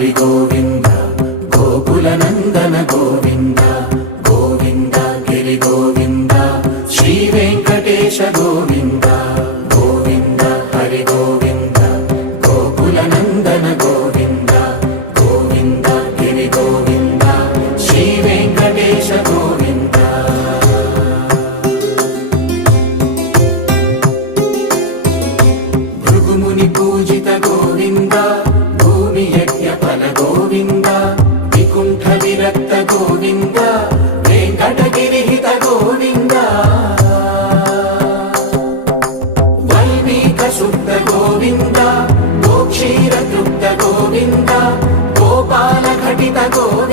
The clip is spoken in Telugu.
హరి గోవింద గోకుల నందన గోవింద గోవింద గిరి గోవింద శ్రీ వెంకటేశ గోవింద గోవింద హరి గోవింద గోకుల నందన గోవింద గోవింద గిరి గోవింద శ్రీ వెంకటేశ గోవింద భృగుముని పూజిత గోవింద భూమి యజ్ఞ ఫల గోవింద వికుంఠ విరక్త గోవింద వెంకటగిరిహిత గోవింద వైదిక శుద్ధ గోవింద గోక్షీర తృప్త గోవింద గోపాల ఘటిత గోవింద